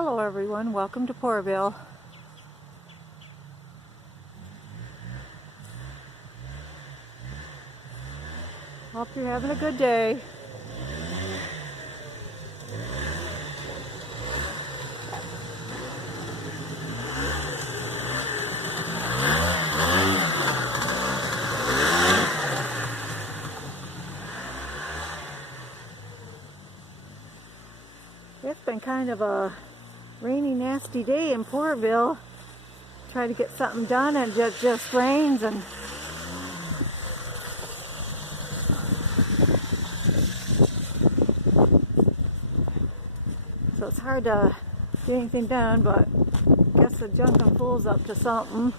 Hello everyone, welcome to Pourville. Hope you're having a good day. It's been kind of a rainy, nasty day in Pourville. Try to get something done and it just rains and so it's hard to get anything done, but I guess the Junkin' Fool's up to something.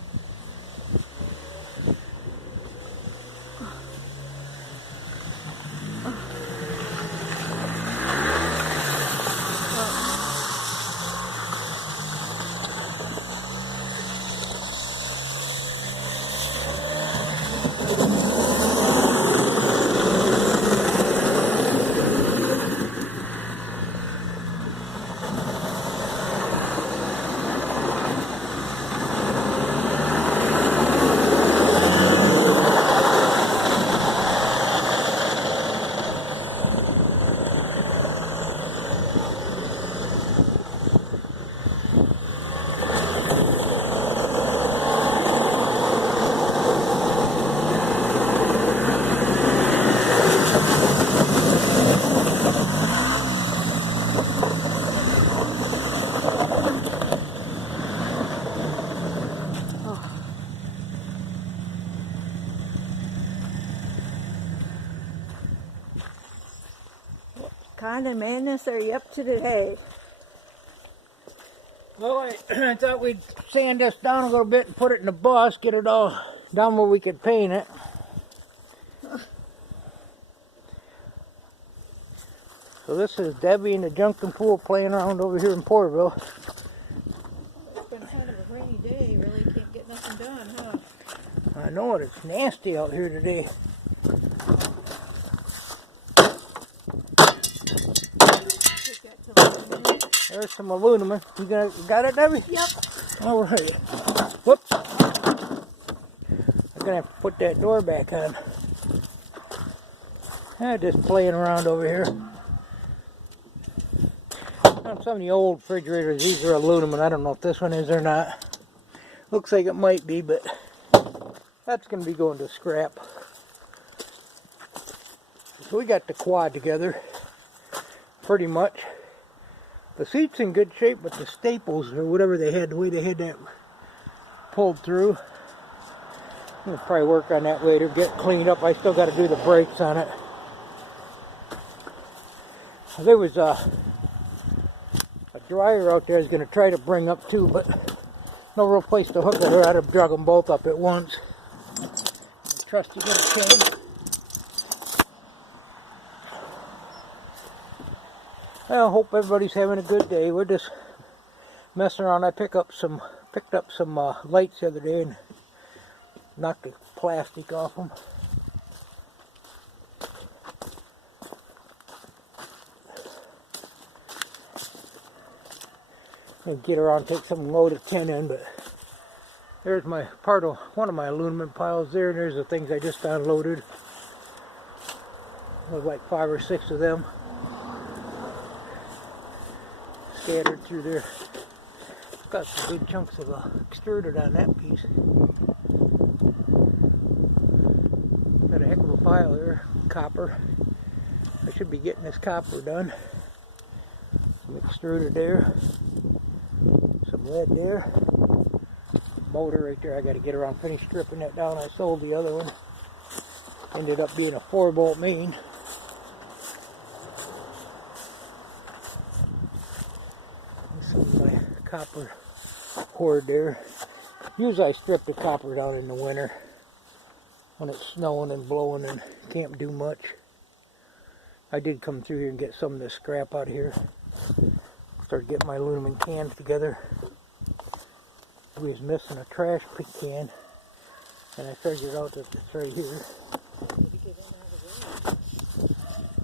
What kind of madness are you up to today? Well, I thought we'd sand this down a little bit and put it in the bus, get it all down where we could paint it. So this is Debbie and the Junkin' Fool playing around over here in Pourville. It's been kind of a rainy day, really can't get nothing done, huh? I know it, it's nasty out here today. There's some aluminum. You got it, Debbie? Yep. All right. Whoops. I'm gonna have to put that door back on. I'm just playing around over here. On some of the old refrigerators, these are aluminum. I don't know if this one is or not. Looks like it might be, but that's gonna be going to scrap. So we got the quad together, pretty much. The seat's in good shape, but the staples or whatever they had, the way they had that pulled through, I'm going to probably work on that later, get it cleaned up. I still got to do the brakes on it. There was a dryer out there I was going to try to bring up too, but no real place to hook it, or I'd have drug them both up at once. Trust you get it changed. I hope everybody's having a good day. We're just messing around. I picked up some lights the other day and knocked the plastic off them. I'll get around and take some loaded tin in, but there's my part of one of my aluminum piles there, and there's the things I just unloaded. There's like 5 or 6 of them scattered through there. Got some good chunks of extruded on that piece. Got a heck of a pile there, copper. I should be getting this copper done. Some extruded there, some lead there. Motor right there, I got to get around, finish stripping that down. I sold the other one. Ended up being a 4-bolt main. Some of my copper hoard there. Usually I strip the copper down in the winter when it's snowing and blowing and can't do much. I did come through here and get some of this scrap out of here. Started getting my aluminum cans together. We was missing a trash can, and I figured out that it's right here.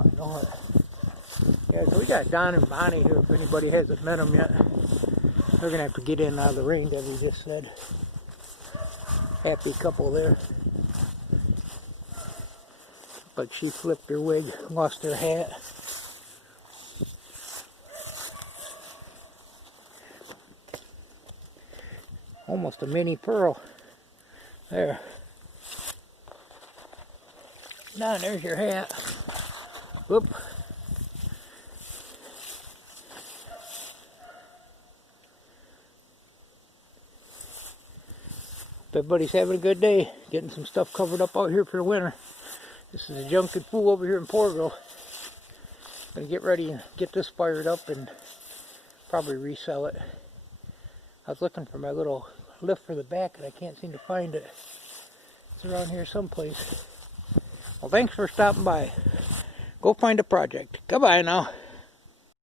I know it. Yeah, so we got Don and Bonnie here if anybody hasn't met them yet. They're gonna have to get in and out of the rain, Debbie just said. Happy couple there. But she flipped her wig, lost her hat. Almost a mini pearl. There. Now there's your hat. Whoop. Everybody's having a good day, getting some stuff covered up out here for the winter. This is a Junkin' Fool over here in Porterville. Gonna get ready and get this fired up and probably resell it. I was looking for my little lift for the back and I can't seem to find it. It's around here someplace. Well, thanks for stopping by. Go find a project. Goodbye now.